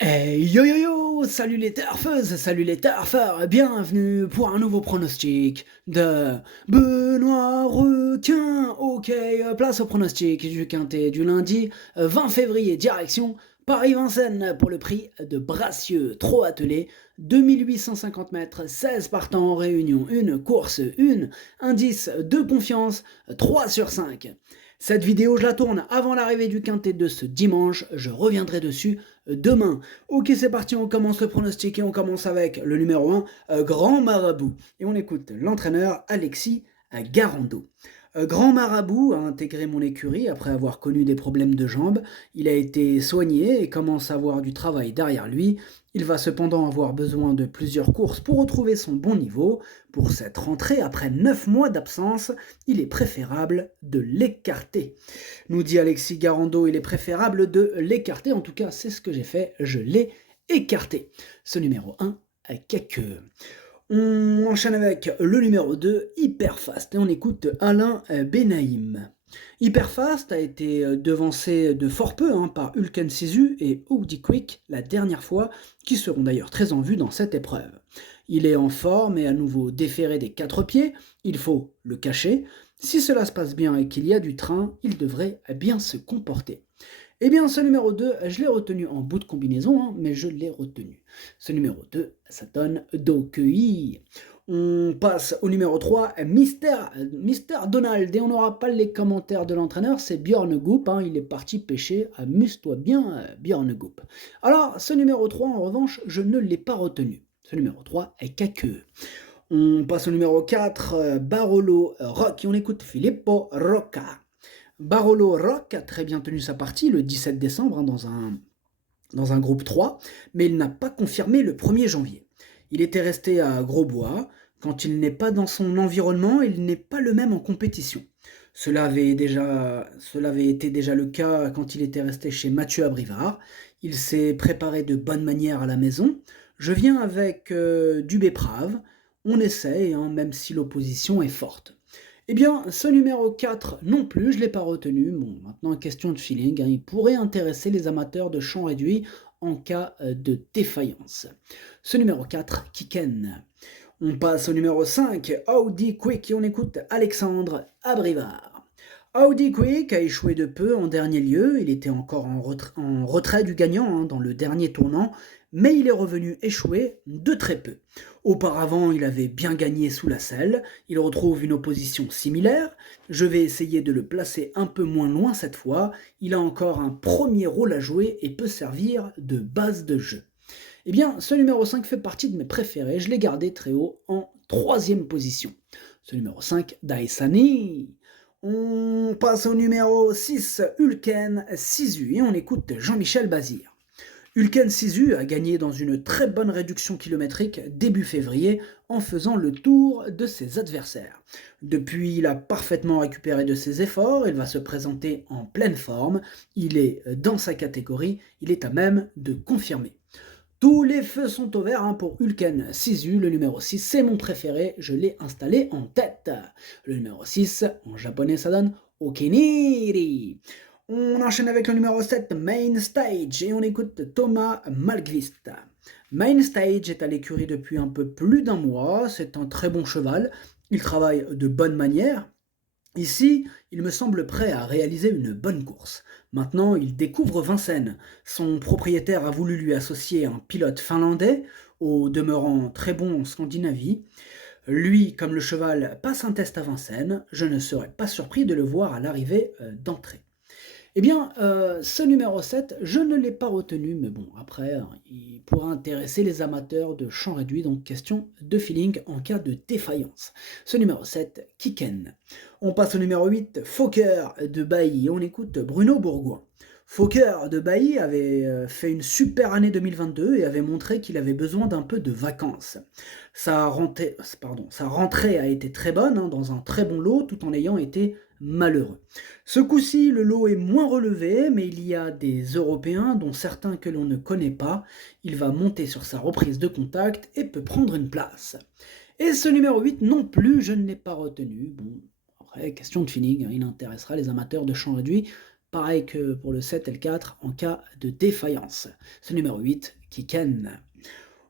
Hey yo yo yo, salut les turfeuses, salut les turfeurs, bienvenue pour un nouveau pronostic de Benoît Requin. Ok, place au pronostic du quintet du lundi 20 février, direction Paris-Vincennes pour le prix de Bracieux, trop attelé, 2850 mètres, 16 partants en réunion, une course, une, indice de confiance, 3 sur 5. Cette vidéo, je la tourne avant l'arrivée du quintet de ce dimanche, je reviendrai dessus demain. Ok, c'est parti, on commence le pronostic et on commence avec le numéro 1, Grand Marabout. Et on écoute l'entraîneur Alexis Garando. Grand Marabout a intégré mon écurie après avoir connu des problèmes de jambes. Il a été soigné et commence à avoir du travail derrière lui. Il va cependant avoir besoin de plusieurs courses pour retrouver son bon niveau. Pour cette rentrée, après 9 mois d'absence, il est préférable de l'écarter. Nous dit Alexis Garando, il est préférable de l'écarter. En tout cas, c'est ce que j'ai fait, je l'ai écarté. Ce numéro 1, Kakeux. On enchaîne avec le numéro 2, Hyperfast, et on écoute Alain Benaïm. Hyperfast a été devancé de fort peu par Hulken Sisu et Oudi Quick la dernière fois, qui seront d'ailleurs très en vue dans cette épreuve. Il est en forme et à nouveau déféré des 4 pieds, il faut le cacher. Si cela se passe bien et qu'il y a du train, il devrait bien se comporter. Eh bien, ce numéro 2, je l'ai retenu en bout de combinaison, mais je l'ai retenu. Ce numéro 2, ça donne Dokei. On passe au numéro 3, Mister Donald. Et on n'aura pas les commentaires de l'entraîneur, c'est Björn Goop. Il est parti pêcher. Amuse-toi bien, Björn Goop. Alors, ce numéro 3, en revanche, je ne l'ai pas retenu. Ce numéro 3 est Kakeux. On passe au numéro 4, Barolo Rock. Et on écoute Filippo Rocca. Barolo Rock a très bien tenu sa partie le 17 décembre dans un groupe 3, mais il n'a pas confirmé le 1er janvier. Il était resté à Grosbois. Quand il n'est pas dans son environnement, il n'est pas le même en compétition. Cela avait été déjà le cas quand il était resté chez Mathieu Abrivard. Il s'est préparé de bonne manière à la maison. Je viens avec du Béprave. On essaye, même si l'opposition est forte. Eh bien, ce numéro 4 non plus, je ne l'ai pas retenu. Bon, maintenant, question de feeling, il pourrait intéresser les amateurs de champ réduit en cas de défaillance. Ce numéro 4, Kiken. On passe au numéro 5, Audi Quick, et on écoute Alexandre Abrivard. Audi Quick a échoué de peu en dernier lieu, il était encore en retrait du gagnant dans le dernier tournant, mais il est revenu échouer de très peu. Auparavant, il avait bien gagné sous la selle, il retrouve une opposition similaire, je vais essayer de le placer un peu moins loin cette fois, il a encore un premier rôle à jouer et peut servir de base de jeu. Eh bien, ce numéro 5 fait partie de mes préférés, je l'ai gardé très haut en 3e position. Ce numéro 5, Daisani. On passe au numéro 6, Hulken Sisu, et on écoute Jean-Michel Bazir. Hulken Sisu a gagné dans une très bonne réduction kilométrique début février en faisant le tour de ses adversaires. Depuis, il a parfaitement récupéré de ses efforts, il va se présenter en pleine forme, il est dans sa catégorie, il est à même de confirmer. Tous les feux sont au vert pour Hulken Sisu, le numéro 6, c'est mon préféré, je l'ai installé en tête. Le numéro 6, en japonais ça donne Okiniri. On enchaîne avec le numéro 7, Main Stage, et on écoute Thomas Malgvist. Main Stage est à l'écurie depuis un peu plus d'un mois, c'est un très bon cheval, il travaille de bonne manière. Ici, il me semble prêt à réaliser une bonne course. Maintenant, il découvre Vincennes. Son propriétaire a voulu lui associer un pilote finlandais, au demeurant très bon en Scandinavie. Lui, comme le cheval, passe un test à Vincennes. Je ne serais pas surpris de le voir à l'arrivée d'entrée. Eh bien, ce numéro 7, je ne l'ai pas retenu, mais bon, après, il pourra intéresser les amateurs de champ réduit, donc question de feeling en cas de défaillance. Ce numéro 7, Kiken. On passe au numéro 8, Fokker de Bailly, et on écoute Bruno Bourgoin. Fokker de Bailly avait fait une super année 2022 et avait montré qu'il avait besoin d'un peu de vacances. Sa rentrée a été très bonne, dans un très bon lot, tout en ayant été malheureux. Ce coup-ci, le lot est moins relevé, mais il y a des Européens, dont certains que l'on ne connaît pas. Il va monter sur sa reprise de contact et peut prendre une place. Et ce numéro 8 non plus, je ne l'ai pas retenu. Bon, après, question de feeling, il intéressera les amateurs de champ réduit pareil que pour le 7 et le 4 en cas de défaillance. C'est le numéro 8, Kiken.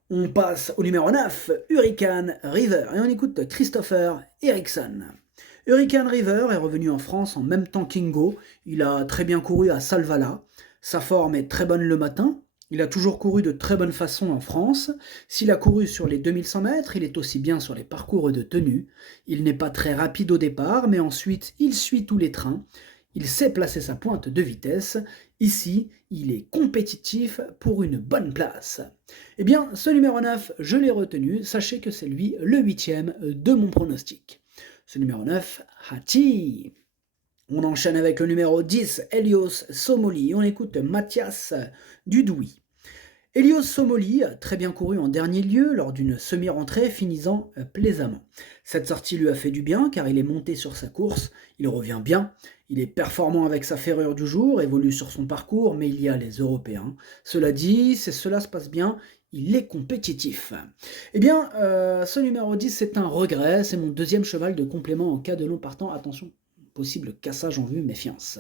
On passe au numéro 9, Hurricane River, et on écoute Christopher Eriksson. Hurricane River est revenu en France en même temps qu'Ingo, il a très bien couru à Salvala, sa forme est très bonne le matin, il a toujours couru de très bonne façon en France, s'il a couru sur les 2100 mètres, il est aussi bien sur les parcours de tenue, il n'est pas très rapide au départ, mais ensuite il suit tous les trains, il sait placer sa pointe de vitesse, ici il est compétitif pour une bonne place. Eh bien, ce numéro 9, je l'ai retenu, sachez que c'est lui le 8e de mon pronostic. Ce numéro 9, Hachi. On enchaîne avec le numéro 10, Helios Somoli, on écoute Mathias Dudouis. Helios Somoli a très bien couru en dernier lieu lors d'une semi-rentrée finissant plaisamment. Cette sortie lui a fait du bien car il est monté sur sa course, il revient bien, il est performant avec sa ferrure du jour, évolue sur son parcours, mais il y a les Européens. Cela dit, cela se passe bien, il est compétitif. Eh bien, ce numéro 10, c'est un regret, c'est mon deuxième cheval de complément en cas de long partant. Attention, possible cassage en vue, méfiance.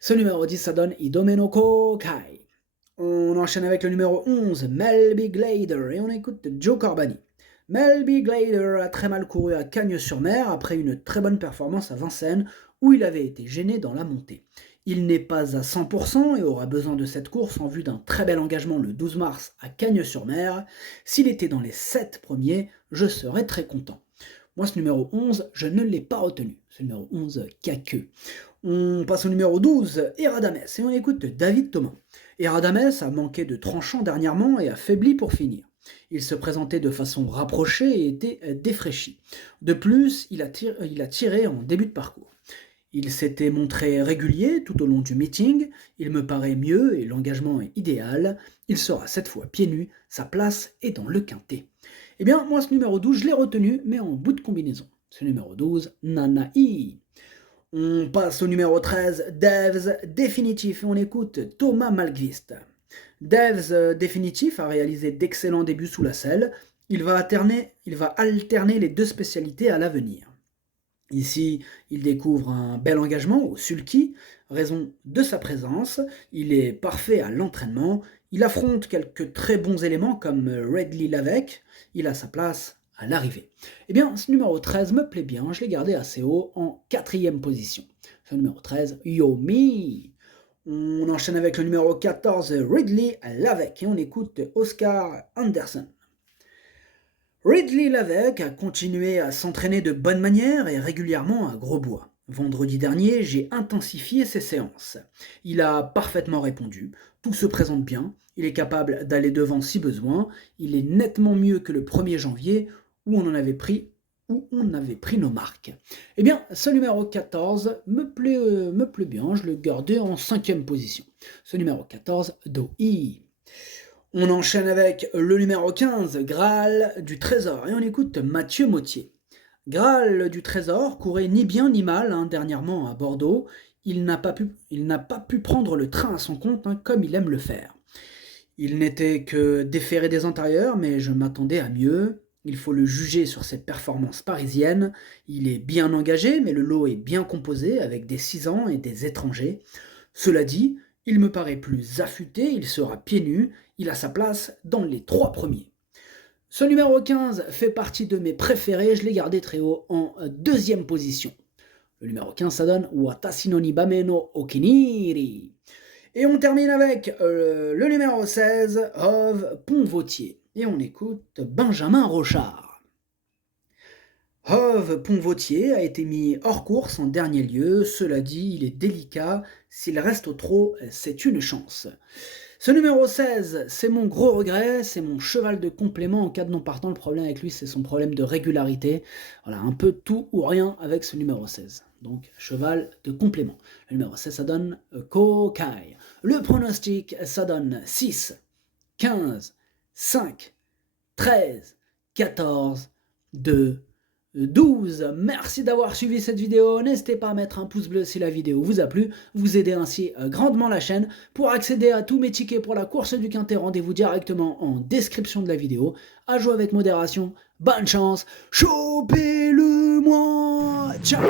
Ce numéro 10, ça donne Idomenoko Kai. On enchaîne avec le numéro 11, Melby Glader, et on écoute Joe Corbani. Melby Glader a très mal couru à Cagnes-sur-Mer après une très bonne performance à Vincennes, où il avait été gêné dans la montée. Il n'est pas à 100% et aura besoin de cette course en vue d'un très bel engagement le 12 mars à Cagnes-sur-Mer. S'il était dans les 7 premiers, je serais très content. Moi, ce numéro 11, je ne l'ai pas retenu. Ce numéro 11, Kakeu. On passe au numéro 12, Eradames, et on écoute David Thomas. Eradames a manqué de tranchant dernièrement et a faibli pour finir. Il se présentait de façon rapprochée et était défraîchi. De plus, il a tiré en début de parcours. Il s'était montré régulier tout au long du meeting, il me paraît mieux et l'engagement est idéal. Il sera cette fois pieds nus, sa place est dans le quintet. Eh bien, moi ce numéro 12, je l'ai retenu, mais en bout de combinaison. Ce numéro 12, Nanaï. On passe au numéro 13, Devs Définitif, et on écoute Thomas Malmqvist. Devs Définitif a réalisé d'excellents débuts sous la selle. Il va alterner les deux spécialités à l'avenir. Ici, il découvre un bel engagement au sulky, raison de sa présence, il est parfait à l'entraînement, il affronte quelques très bons éléments comme Redley Lavec, il a sa place à l'arrivée. Eh bien, ce numéro 13 me plaît bien, je l'ai gardé assez haut en 4e position. Ce numéro 13, Yomi. On enchaîne avec le numéro 14, Ridley Lavec, et on écoute Oscar Anderson. Ridley Lavec a continué à s'entraîner de bonne manière et régulièrement à Grosbois. Vendredi dernier, j'ai intensifié ses séances. Il a parfaitement répondu, tout se présente bien, il est capable d'aller devant si besoin, il est nettement mieux que le 1er janvier où on avait pris nos marques. Eh bien, ce numéro 14 me plaît bien, je le gardais en 5e position. Ce numéro 14, Doi. On enchaîne avec le numéro 15, Graal du Trésor, et on écoute Mathieu Mottier. Graal du Trésor courait ni bien ni mal dernièrement à Bordeaux, il n'a pas pu prendre le train à son compte comme il aime le faire. Il n'était que déféré des antérieurs, mais je m'attendais à mieux. Il faut le juger sur ses performances parisiennes. Il est bien engagé, mais le lot est bien composé avec des 6 ans et des étrangers. Cela dit, il me paraît plus affûté, il sera pieds nus, il a sa place dans les 3 premiers. Ce numéro 15 fait partie de mes préférés, je l'ai gardé très haut en 2e position. Le numéro 15, ça donne Watashi no Nibame no Okiniri. Et on termine avec le numéro 16, Hove Pont-Vautier. Et on écoute Benjamin Rochard. Hove Pont-Vautier a été mis hors course en dernier lieu, cela dit, il est délicat, s'il reste au trot, c'est une chance. Ce numéro 16, c'est mon gros regret, c'est mon cheval de complément en cas de non partant. Le problème avec lui, c'est son problème de régularité. Voilà, un peu tout ou rien avec ce numéro 16. Donc, cheval de complément. Le numéro 16, ça donne Kokai. Le pronostic, ça donne 6, 15, 5, 13, 14, 2, 12. Merci d'avoir suivi cette vidéo, n'hésitez pas à mettre un pouce bleu si la vidéo vous a plu, vous aidez ainsi grandement la chaîne. Pour accéder à tous mes tickets pour la course du Quintet, rendez-vous directement en description de la vidéo. À jouer avec modération, bonne chance, chopez-le moi, ciao.